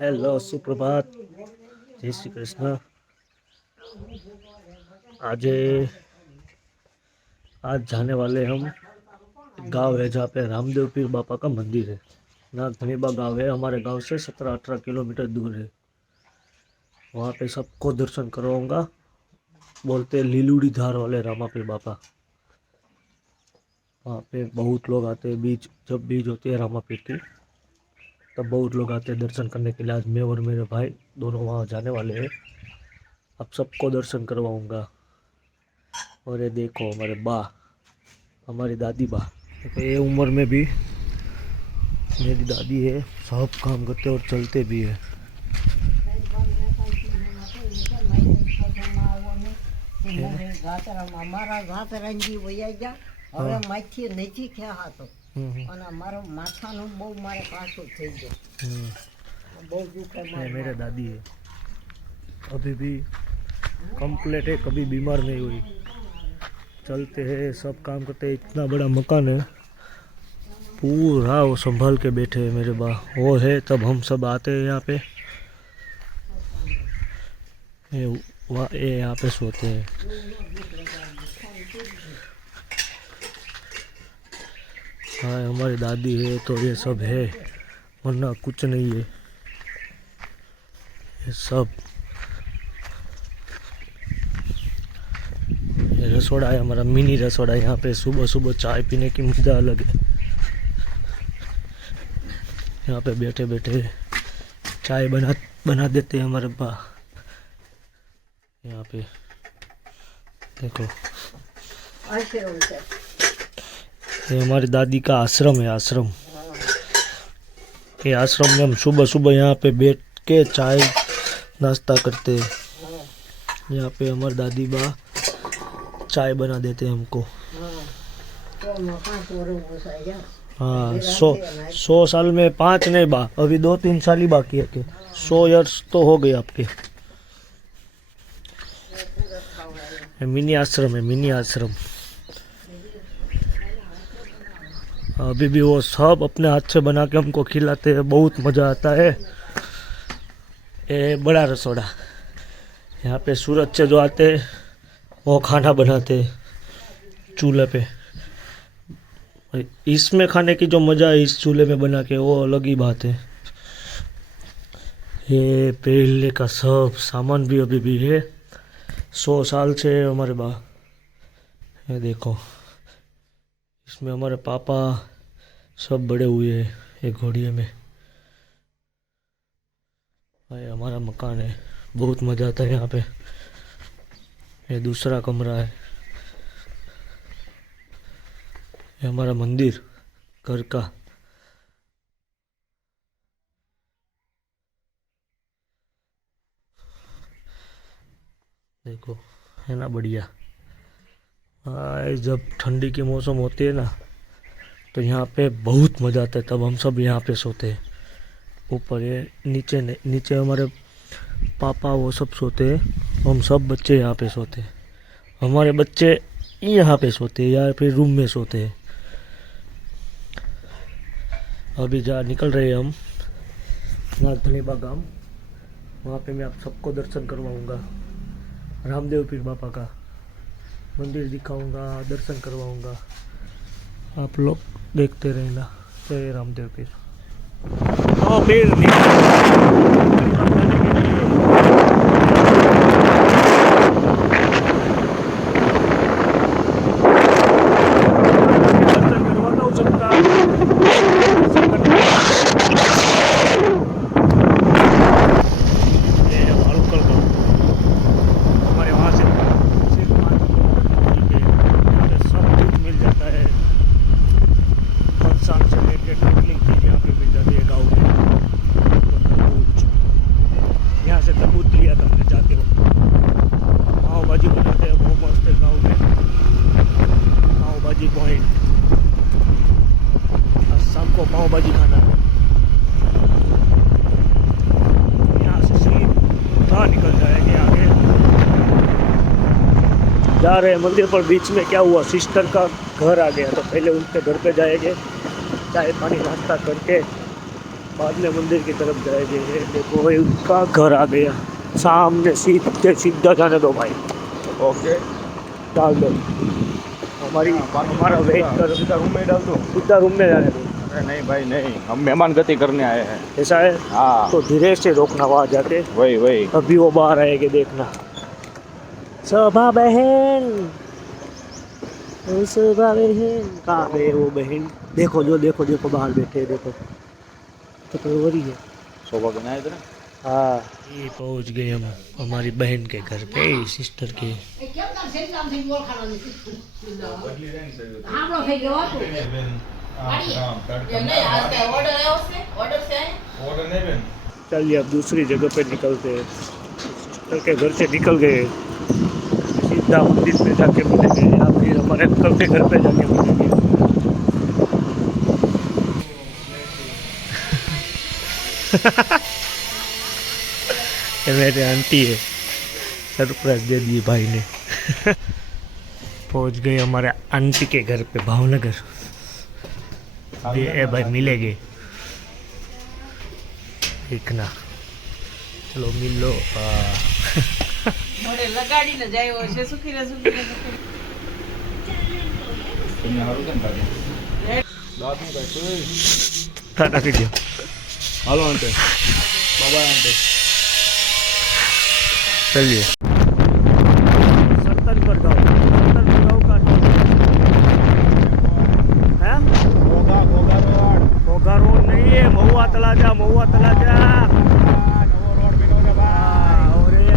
Hello सुप्रभात। जय श्री कृष्ण। आज आज जाने वाले हम गांव है जहाँ पे रामदेव पीर बापा का मंदिर है। नागधनीबा गांव है, हमारे गांव से 17-18 किलोमीटर दूर है। वहाँ पे सबको दर्शन करवाऊंगा। बोलते हैं लीलूड़ी धार वाले रामा पीर बापा। वहाँ पे बहुत लोग आते हैं, बीज जब बीज होती है रामा पीर की तब बहुत लोग आते हैं दर्शन करने के लिए। आज मैं और मेरे भाई दोनों वहाँ जाने वाले हैं। अब सबको दर्शन करवाऊंगा। और ये देखो हमारे बा, हमारी दादी बा, देखो ये उम्र में भी मेरी दादी है, सब काम करते और चलते भी है। मेरे दादी है, अभी भी कंप्लीट है, कभी बीमार नहीं हुई, चलते हैं, सब काम करते हैं। इतना बड़ा मकान है, पूरा वो संभाल के बैठे हैं मेरे बा। वो है तब हम सब आते हैं यहाँ पे। ये यहाँ पे सोते हैं। हाँ हमारी दादी है तो ये सब है, वरना कुछ नहीं है ये सब। ये रसोड़ा है हमारा, मिनी रसोड़ा। यहाँ पे सुबह सुबह चाय पीने की मजा अलग है। यहाँ पे बैठे बैठे चाय बना देते हैं हमारे बा। यहाँ पे देखो, ये हमारी दादी का आश्रम है, आश्रम। ये आश्रम में हम सुबह सुबह यहाँ पे बैठ के चाय नाश्ता करते हैं। यहाँ पे हमारी दादी बा चाय बना देते हैं हमको। हाँ 100 साल में 5 नहीं बा, अभी 2-3 साल ही बाकी है के 100 ईयर्स तो हो गए आपके। मिनी आश्रम है, मिनी आश्रम। अभी भी वो सब अपने हाथ से बना के हमको खिलाते हैं, बहुत मज़ा आता है। ये बड़ा रसोड़ा, यहाँ पे सूरत से जो आते हैं वो खाना बनाते हैं चूल्हे पे। इसमें खाने की जो मज़ा है इस चूल्हे में बना के, वो अलग ही बात है। ये पहले का सब सामान भी अभी भी है, 100 साल से हमारे बा। ये देखो, इसमें हमारे पापा सब बड़े हुए हैं एक घोड़िए में। ये हमारा मकान है, बहुत मज़ा आता है यहाँ पे। ये दूसरा कमरा है, ये हमारा मंदिर घर का। देखो है ना बढ़िया। हाँ जब ठंडी की मौसम होती है ना तो यहाँ पे बहुत मज़ा आता है, तब हम सब यहाँ पे सोते हैं। ऊपर ये नीचे नीचे हमारे पापा वो सब सोते हैं, हम सब बच्चे यहाँ पे सोते हैं। हमारे बच्चे यहाँ पे सोते हैं या फिर रूम में सोते हैं। अभी निकल रहे हैं हम नागधनीबा गांव। वहाँ पे मैं आप सबको दर्शन करवाऊँगा, रामदेव पीर बापा का मंदिर दिखाऊंगा, दर्शन करवाऊंगा। आप लोग देखते रहना। जय रामदेव पीर। तो फिर दर्शन करवाता हूँ सबका। हमारे वहाँ से सब कुछ मिल जाता है, हर साल से लेकर ट्रेवलिंग चीज यहाँ पे मिल जाती है गाँव में। यहाँ से तरबूज लिया था हमने जाते वक्त। पाव भाजी बनाते हैं, बहुत मस्त है गाँव में। पाव भाजी पॉइंट, शाम को पाव भाजी खाना है। यहाँ से सीधा निकल जाएंगे आगे, जा रहे हैं मंदिर पर। बीच में क्या हुआ, सिस्टर का घर आ गया तो पहले उनके घर पे जाएंगे, चाय पानी नाश्ता करके बाद में मंदिर की तरफ जाएंगे। देखो भाई उनका घर आ गया सामने, सीधे सीधा जाने दो भाई। ओके डाल दो हमारा वेट कर, सीधा रूम में डाल दो। सीधा रूम में जाने दो। अरे नहीं भाई नहीं, हम मेहमान गति करने आए हैं। ऐसा है हाँ तो धीरे से रोकना वहाँ जाके, वही वही। अभी वो बाहर आएंगे देखना। शोभा बहन, शोभा बहन कहाँ गए वो बहन? देखो जो देखो देखो बाहर बैठे, देखो तो हो रही है। शोभा के ना इधर। हाँ ये पहुँच गए हम हमारी बहन के घर पे, सिस्टर के। चलिए अब दूसरी जगह पे निकलते हैं। सिस्टर के घर से निकल गए, सीधा मंदिर पे जाके मिलेंगे या फिर हमारे अंकल के घर पे जाके मिलेंगे। ये मेरे आंटी है, सरप्राइज दे दिए भाई ने। पहुंच गए हमारे आंटी के घर पे भावनगर। ये भाई मिलेंगे देखना, चलो मिल लो। लगाड़ी न જાય હોય છે સુખી રે તમને હારું કેમ લાગે? દાંત નું કાઢ નાખી દો। હાલો આંટે, બાબા આંટે। चलिए सत्तनपुर गाँव का है, घोघा रोड नहीं है, महुआ तलाजा, महुआ तलाजा। और ये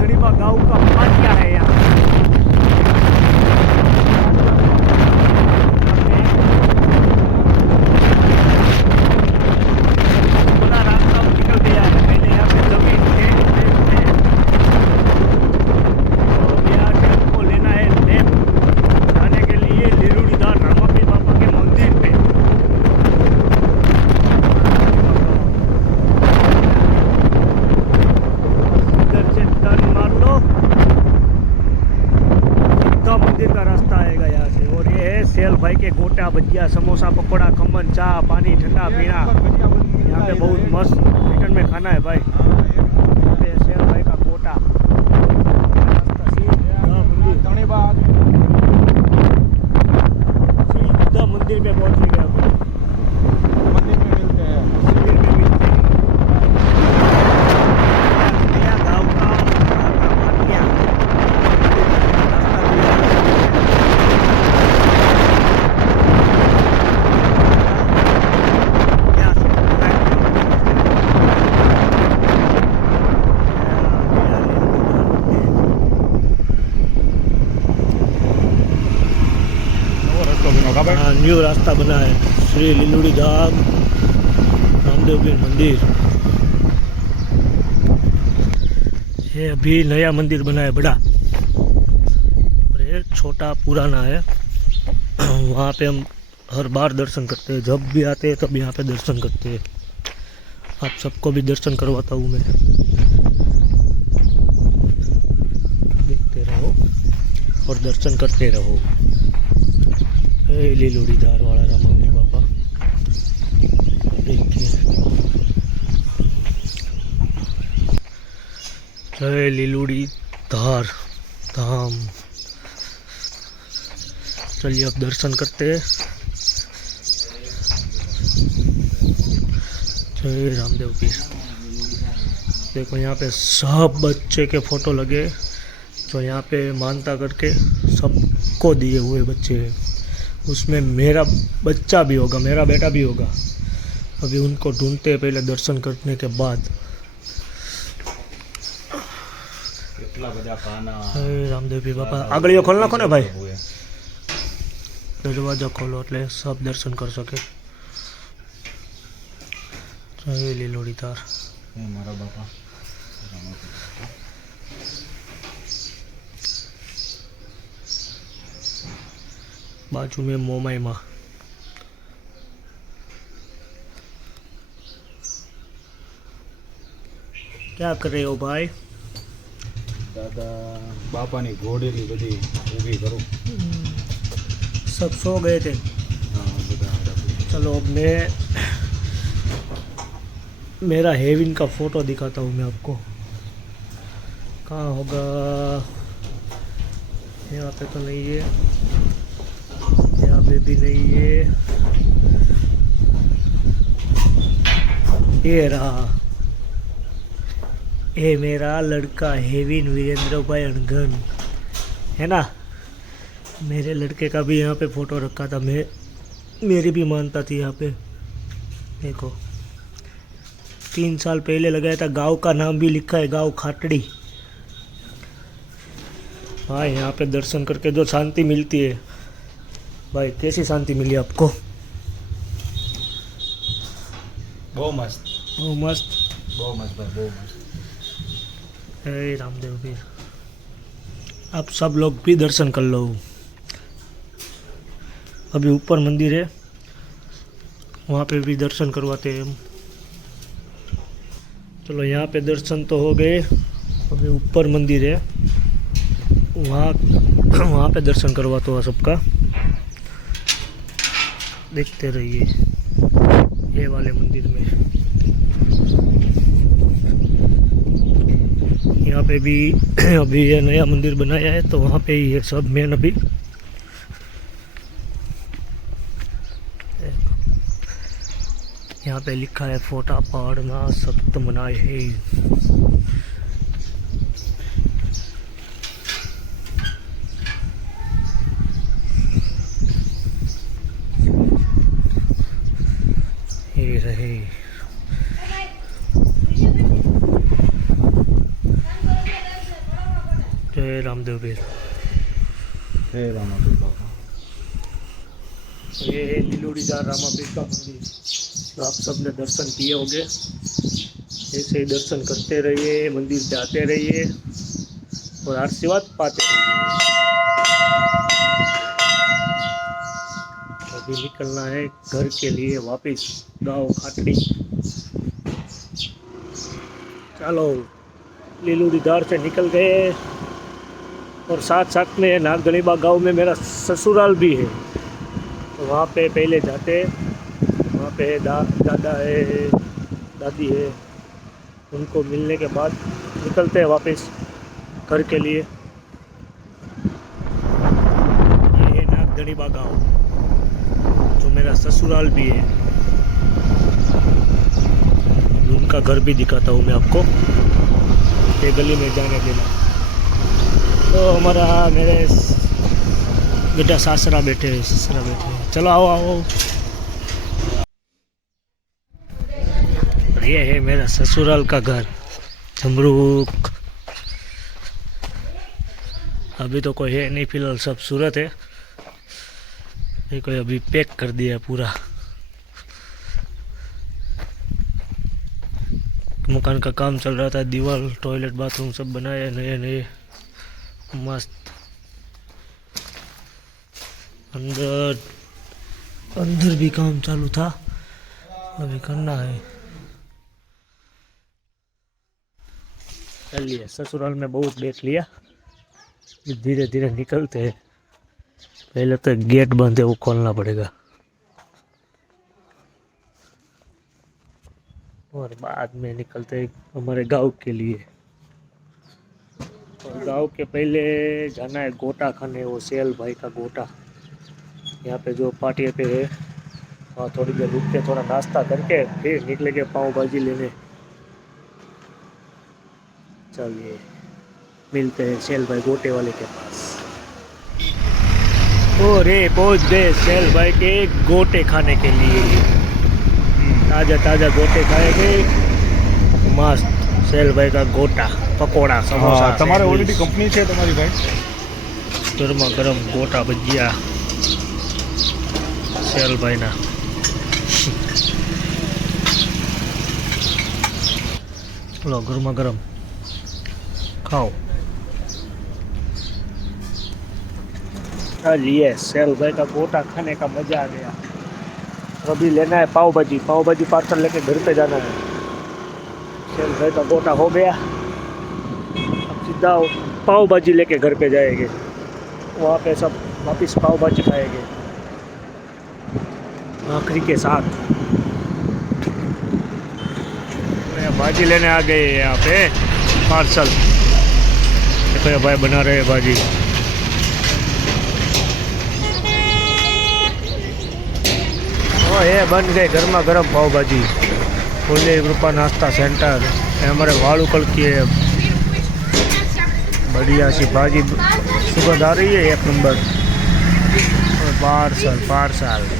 गरीबा गाँव का पाटिया है यहाँ। बड़ा रास्ता निकल गया है, पहले यहाँ पे जमीन थे, और यहाँ टेम्पो लेना है लेफ्ट जाने के लिए लीलुड़ीदार रामापीर बाबा के मंदिर पे। इधर से टर्न मार लो, सीधा मंदिर का रास्ता आएगा यहाँ से। और ये है सेल भाई के गोटा, भजिया, समोसा, पकौड़ा, खमन, चाय, पानी, ठंडा पीना। यहाँ पे बहुत मस्त रिटर्न में खाना है भाई। यहाँ पे शेर भाई का गोटा, रास्ता सीधा मंदिर पे पहुँचेंगे। अब मंदिर में मिलते हैं। मंदिर में मिलते हैं। नया गाँव का भाटिया न्यू रास्ता बना है, श्री लीलुड़ी धाम रामदेव पीर मंदिर। ये अभी नया मंदिर बना है बड़ा, और ये छोटा पुराना है। वहाँ पे हम हर बार दर्शन करते हैं, जब भी आते हैं तब यहाँ पे दर्शन करते हैं। आप सबको भी दर्शन करवाता हूँ मैं, देखते रहो और दर्शन करते रहो। लीलुड़ीदार वाला रामापीर बाबा देखिए, जय लीलुड़ीधार धाम। चलिए अब दर्शन करते हैं। जय रामदेव पीर। देखो यहाँ पे सब बच्चे के फोटो लगे, जो यहाँ पे मानता करके सबको दिए हुए बच्चे हैं। उसमें मेरा बच्चा भी होगा, मेरा बेटा भी होगा। अभी उनको ढूंढते हैं पहले दर्शन करने के बाद। रामदेव पीर बापा आगळियो खोल नाखो ने भाई, दरवाजा खोलो એટલે सब दर्शन कर सके। जय लीलुड़ीधार मारा बापा। बाजू में मोमाई माँ। क्या कर रहे हो भाई? दादा बापाની ઘોડેલી બધી ઊભી કરું। सब सो गए थे। હા બધા। चलो अब मैं मेरा हेवन का फोटो दिखाता हूँ मैं आपको। कहाँ होगा? यहाँ पे तो नहीं है, यहाँ पे भी नहीं है। ये रहा, ये मेरा लड़का हेविन वीरेंद्र भाई अनगन है ना। मेरे लड़के का भी यहाँ पे फोटो रखा था, मैं मेरी भी मानता थी यहाँ पे। देखो 3 साल पहले लगाया था, गांव का नाम भी लिखा है, गांव खाटड़ी। हाँ, यहाँ पे दर्शन करके जो शांति मिलती है भाई, कैसी शांति मिली आपको? બહુ મસ્ત वो मस्त। બહુ મસ્ત ભાઈ બહુ મસ્ત हे रामदेव भी, आप सब लोग भी दर्शन कर लो। अभी ऊपर मंदिर है, वहाँ पे भी दर्शन करवाते हैं हम। चलो यहाँ पे दर्शन तो हो गए, अभी ऊपर मंदिर है, वहाँ पे दर्शन करवाता हूँ सबका। देखते रहिए ये वाले मंदिर में। यहाँ पे भी अभी ये नया मंदिर बनाया है, तो वहाँ पे ही है सब मेन। अभी यहाँ पे लिखा है फोटा पाड़ना सप्त मनाए है। ये रहे जय रामदेव पीर। હે રામાપીર બાપા ये है लीलोड़ीदार रामापीर का मंदिर, तो आप सबने दर्शन किए होंगे। ऐसे ही दर्शन करते रहिए, मंदिर पे आते रहिए और आशीर्वाद पाते रहिए। अभी निकलना है घर के लिए वापस, गाँव खाटड़ी। चलो लीलोड़ीदार से निकल गए, और साथ साथ में नागगणीबा गांव में मेरा ससुराल भी है, तो वहाँ पे पहले जाते। वहाँ पे दादा है, दादी है, उनको मिलने के बाद निकलते हैं वापस घर के लिए। ये है नागगणीबा गांव, जो मेरा ससुराल भी है। उनका घर भी दिखाता हूँ मैं आपको, ये गली में जाने देना। तो हमारा मेरे बेटा सासरा बैठे हैं, ससुरा बैठे हैं। चलो आओ आओ। और ये है मेरा ससुराल का घर जमरूक। अभी तो कोई है नहीं फिलहाल, सब सूरत है। ये कोई अभी पैक कर दिया पूरा। मकान का काम चल रहा था, दीवार टॉयलेट बाथरूम सब बनाए नए नए मस्त। अंदर भी काम चालू था, अभी करना है। चलिए, ससुराल में बहुत देख लिया, धीरे धीरे निकलते हैं। पहले तो गेट बंद है, वो खोलना पड़ेगा, और बाद में निकलते हैं हमारे गांव के लिए। और गांव के पहले जाना है गोटा खाने, वो सेल भाई का गोटा। यहाँ पे जो पाटिया पे है, वहाँ थोड़ी देर रुक के थोड़ा नाश्ता करके फिर निकलेंगे पाव भाजी लेने। चलिए मिलते हैं सेल भाई गोटे वाले के पास। और ये पहुँच गए सेल भाई के गोटे खाने के लिए। ताज़ा ताज़ा गोटे खाएंगे मस्त। सेल भाई का गोटा, पकोड़ा, समोसा। તમારે ઓલરેડી કંપની છે તમારી ભાઈ? ગરમા ગરમ ગોટા ભજીયા સેલ ભાઈ ના। लो गर्मा गर्म खाओ। लिए सेल भाई का गोटा खाने का मजा आ गया। अभी लेना है पाव भाजी, पाव भाजी पार्सल लेके घर पे जाना है। सेल भाई का गोटा हो गया, अब सीधा पाव भाजी लेके घर पे जाएंगे। वहाँ पे सब वापस पाव भाजी खाएंगे भाखरी के साथ। भाजी लेने आ गए हैं यहाँ पे पार्सल। देखो ये भाई बना रहे हैं भाजी। ओ ये बन गए गर्मा गर्म पाव भाजी। फुले कृपा नाश्ता सेंटर ये हमारे वालुकल की है। बढ़िया सी भाजी सुगंध आ रही है एक नंबर। और पार्सल पार्सल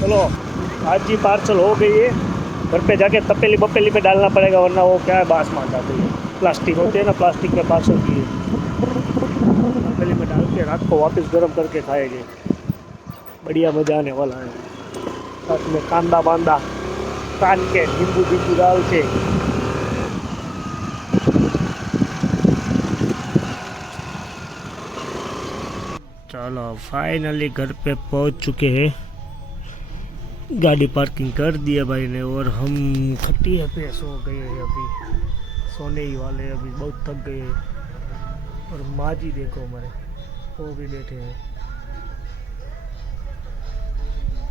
चलो आज ही पार्सल हो गई है। घर पे जाके तपेली बपेली में डालना पड़ेगा वरना वो क्या है बास मान जाती है। प्लास्टिक होते हैं ना, प्लास्टिक में पार्सल किए तपेली में डाल के रात को वापस गर्म करके खाएंगे। बढ़िया मजा आने वाला है। साथ में कांदा बांदा कान के नींबू नींबू डाल के। चलो फाइनली घर पे पहुंच चुके हैं। गाड़ी पार्किंग कर दिया भाई ने और हम खटिया पे सो गए हैं। अभी सोने ही वाले हैं, अभी बहुत थक गए हैं। और माँ जी देखो हमारे वो भी बैठे हैं।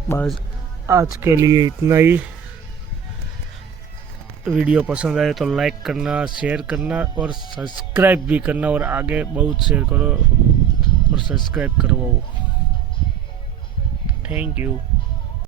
बस आज के लिए इतना ही। वीडियो पसंद आए तो लाइक करना, शेयर करना और सब्सक्राइब भी करना। और आगे बहुत शेयर करो और सब्सक्राइब करवाओ। Thank you.